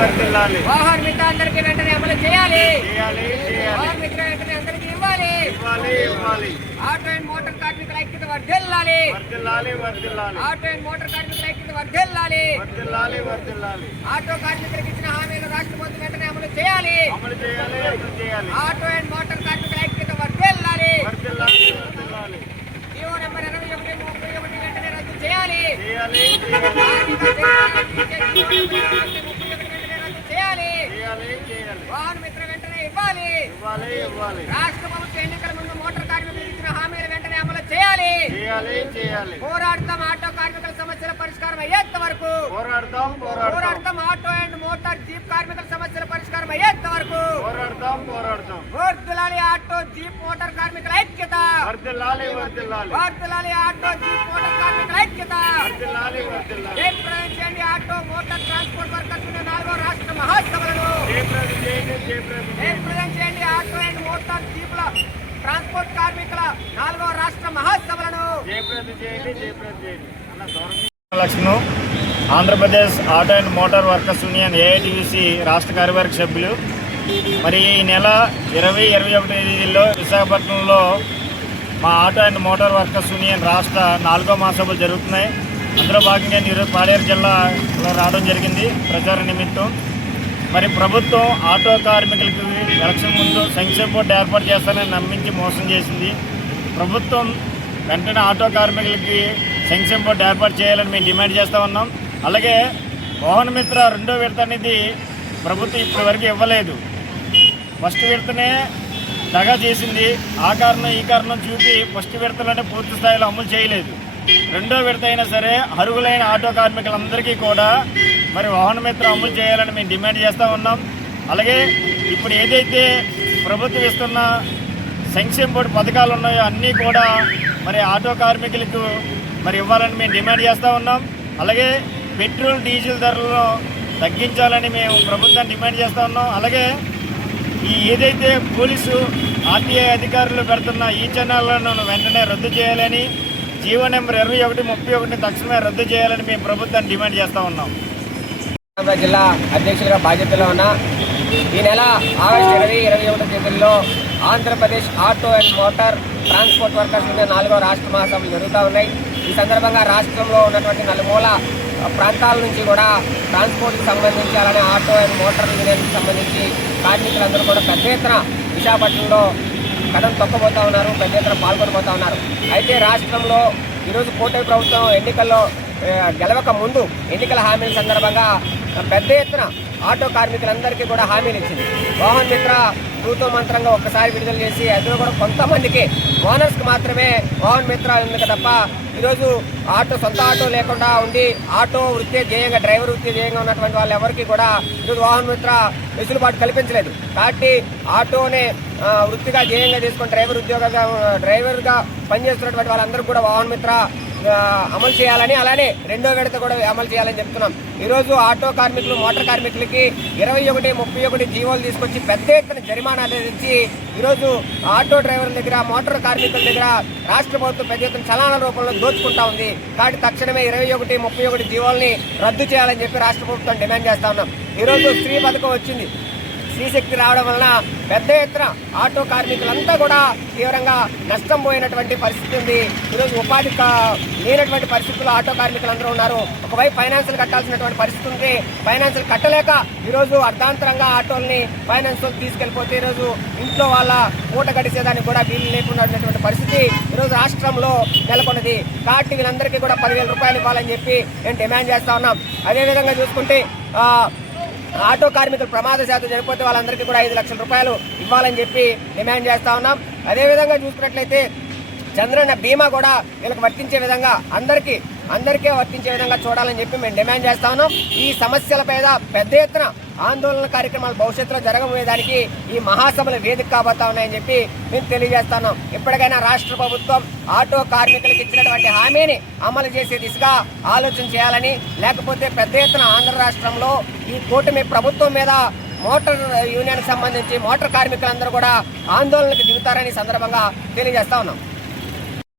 వర్ధిల్లాలి. వాహన మిత్ర అందరికీ వెంటనే అమలు చేయాలి. వాహన మిత్ర వెంటనే అందరికీ ఇవ్వాలి. ఆటో అండ్ మోటార్ కార్మికుల ఐక్యత వర్ధిల్లాలి. ఆటో అండ్ మోటార్ కార్మికుల ఐక్యత వర్ధిల్లాలి. ఆటో కార్మికులకు ఇచ్చిన హామీలు రాష్ట్ర ప్రభుత్వం వెంటనే అమలు చేయాలి. ఆటో అండ్ మోటార్ కార్మికుల ఐక్యత వర్ధిల్లాలి. జీవో నెంబర్ 2131 వెంటనే రద్దు చేయాలి. వాహన మిత్ర వెంటనే ఇవ్వాలి. రాష్ట్ర ప్రభుత్వ ఎన్నికల ముందు మోటార్ కార్మికులు ఇచ్చిన హామీలు వెంటనే అమలు చేయాలి. పోరాడతాం. ఆటో కార్మికుల సమస్యల పరిష్కారం అయ్యేంత వరకు పోరాడతాం. ఆటో అండ్ మోటార్ జీప్ కార్మికుల సమస్యల పరిష్కారం అయ్యేంత వరకు వర్ధిల్లాలి. ఆటో జీప్ మోటార్ కార్మికుల ఐక్యత వర్ధిల్లాలి. ఆటో జీప్ మోటార్ కార్మికుల ఐక్యత జయప్రదం చేయండి. ఆటో మోటార్ ట్రాన్స్పోర్ట్ వర్కర్స్ 4వ రాష్ట్ర మహాసభలను జయప్రదం చేయండి. ఆటో అండ్ మోటార్ జీపుల ట్రాన్స్పోర్ట్ కార్మికుల 4వ రాష్ట్ర మహాసభలను Lakshman, Andhra Pradesh auto and motor workers union AITUC రాష్ట్ర కార్యవర్గ సభ్యులు. మరి ఈ నెల 20-21 తేదీల్లో విశాఖపట్నంలో మా auto and motor workers union రాష్ట్ర 4వ మహాసభలు జరుగుతున్నాయి. అందులో భాగంగా ఈరోజు పాడేరు జిల్లాలో రావడం జరిగింది ప్రచార నిమిత్తం. మరి ప్రభుత్వం ఆటో కార్మికులకు ఎలక్షన్ ముందు సంక్షేమ బోర్డు ఏర్పాటు చేస్తానని నమ్మించి మోసం చేసింది. ప్రభుత్వం వెంటనే ఆటో కార్మికులకి సంక్షేమ బోర్డు ఏర్పాటు చేయాలని మేము డిమాండ్ చేస్తూ ఉన్నాం. అలాగే వాహన మిత్ర 2వ విడత అనేది ప్రభుత్వం ఇప్పటి వరకు ఇవ్వలేదు. ఫస్ట్ విడతనే దగా చేసింది. ఆ కారణం ఈ కారణం చూపి ఫస్ట్ విడతలోనే పూర్తి స్థాయిలో అమలు చేయలేదు. 2వ విడత అయినా సరే అర్హులైన ఆటో కార్మికులందరికీ కూడా మరి వాహన మిత్ర అమలు చేయాలని మేము డిమాండ్ చేస్తూ ఉన్నాం. అలాగే ఇప్పుడు ఏదైతే ప్రభుత్వం ఇస్తున్న సంక్షేమ బోర్డు పథకాలు ఉన్నాయో అన్నీ కూడా మరి ఆటో కార్మికులకు మరి ఇవ్వాలని మేము డిమాండ్ చేస్తూ ఉన్నాం. అలాగే పెట్రోల్ డీజిల్ ధరలను తగ్గించాలని మేము ప్రభుత్వాన్ని డిమాండ్ చేస్తూ ఉన్నాం. అలాగే ఈ ఏదైతే పోలీసు ఆర్టీఐ అధికారులు పెడుతున్న ఈ ఛానళ్లను వెంటనే రద్దు చేయాలని, జీవో నెంబర్ 2131 తక్షణమే రద్దు చేయాలని మేము ప్రభుత్వాన్ని డిమాండ్ చేస్తూ ఉన్నాం. జిల్లా అధ్యక్షులుగా బాధ్యతలో ఉన్న ఈ నెల ఆగస్టు 20-21 తేదీల్లో Andhra Pradesh auto and motor transport workers union 4వ రాష్ట్ర మహాసభలు జరుగుతూ ఉన్నాయి. ఈ సందర్భంగా రాష్ట్రంలో ఉన్నటువంటి నలుమూల ప్రాంతాల నుంచి కూడా ట్రాన్స్పోర్ట్కి సంబంధించి అలానే ఆటో అండ్ మోటార్ యూనియన్కి సంబంధించి కార్మికులందరూ కూడా పెద్ద ఎత్తున విశాఖపట్నంలో కదం తొక్కబోతూ ఉన్నారు, పెద్ద ఎత్తున పాల్గొనబోతూ ఉన్నారు. అయితే రాష్ట్రంలో ఈరోజు కూటమి ప్రభుత్వం ఎన్నికల్లో గెలవక ముందు ఎన్నికల హామీల సందర్భంగా పెద్ద ఎత్తున ఆటో కార్మికులందరికీ కూడా హామీలు ఇచ్చింది. వాహన మిత్ర తూతూ మంత్రంగా ఒక్కసారి విడుదల చేసి అందులో కూడా కొంతమందికి ఓనర్స్కి మాత్రమే వాహన మిత్ర ఉంది తప్ప ఈరోజు సొంత ఆటో లేకుండా ఉండి ఆటో వృత్తి ధ్యేయంగా డ్రైవర్ వృత్తి ధ్యేయంగా ఉన్నటువంటి వాళ్ళు ఎవరికి కూడా ఈరోజు వాహన మిత్ర వెసులుబాటు కల్పించలేదు. కాబట్టి ఆటోనే వృత్తిగా ధ్యేయంగా తీసుకొని డ్రైవర్గా పనిచేస్తున్నటువంటి వాళ్ళందరూ కూడా వాహన మిత్ర అమలు చేయాలని, అలానే 2వ విడత కూడా అమలు చేయాలని చెప్తున్నాం. ఈరోజు ఆటో కార్మికులు మోటార్ కార్మికులకి 21-31 జీవోలు తీసుకొచ్చి పెద్ద ఎత్తున జరిమానాలు విధించి ఈరోజు ఆటో డ్రైవర్ల దగ్గర మోటార్ కార్మికుల దగ్గర రాష్ట్ర ప్రభుత్వం పెద్ద ఎత్తున చలానాల రూపంలో దోచుకుంటా ఉంది. కాబట్టి తక్షణమే 21-31 జీవోల్ని రద్దు చేయాలని చెప్పి రాష్ట్ర ప్రభుత్వం డిమాండ్ చేస్తా ఉన్నాం. ఈరోజు స్త్రీ పథకం వచ్చింది. స్త్రీశక్తి రావడం వలన పెద్ద ఎత్తున ఆటో కార్మికులంతా కూడా తీవ్రంగా నష్టం పోయినటువంటి పరిస్థితి ఉంది. ఈరోజు ఉపాధి లేనటువంటి పరిస్థితుల్లో ఆటో కార్మికులందరూ ఉన్నారు. ఒకవైపు ఫైనాన్షియల్ కట్టాల్సినటువంటి పరిస్థితి ఉంది. ఫైనాన్షియల్ కట్టలేక ఈరోజు అర్ధాంతరంగా ఆటోల్ని ఫైనాన్స్ తీసుకెళ్లిపోతే ఈరోజు ఇంట్లో వాళ్ళ పూట గడిచేదానికి కూడా వీలు లేకుండా ఉన్నటువంటి పరిస్థితి ఈరోజు రాష్ట్రంలో నెలకొన్నది. కాబట్టి వీళ్ళందరికీ కూడా 10,000 రూపాయలు ఇవ్వాలని చెప్పి మేము డిమాండ్ చేస్తా ఉన్నాం. అదేవిధంగా చూసుకుంటే ఆటో కార్మికులు ప్రమాదశాతం చనిపోతే వాళ్ళందరికీ కూడా 5 లక్షల రూపాయలు ఇవ్వాలని చెప్పి డిమాండ్ చేస్తా ఉన్నాం. అదేవిధంగా చూసుకున్నట్లయితే చంద్రన్న బీమా కూడా వీళ్ళకి వర్తించే విధంగా అందరికీ వర్తించే విధంగా చూడాలని చెప్పి మేము డిమాండ్ చేస్తా ఉన్నాం. ఈ సమస్యలపై పెద్ద ఎత్తున ఆందోళన కార్యక్రమాలు భవిష్యత్తులో జరగబోయేదానికి ఈ మహాసభలు వేదిక కాబోతా ఉన్నాయని చెప్పి మేము తెలియజేస్తున్నాం. ఇప్పటికైనా రాష్ట్ర ప్రభుత్వం ఆటో కార్మికులకు ఇచ్చినటువంటి హామీని అమలు చేసే దిశగా ఆలోచన చేయాలని, లేకపోతే పెద్ద ఎత్తున ఆంధ్ర రాష్ట్రంలో ఈ కూటమి ప్రభుత్వం మీద మోటార్ యూనియన్కి సంబంధించి మోటార్ కార్మికులందరూ కూడా ఆందోళనకు దిగుతారని సందర్భంగా తెలియజేస్తా ఉన్నాం.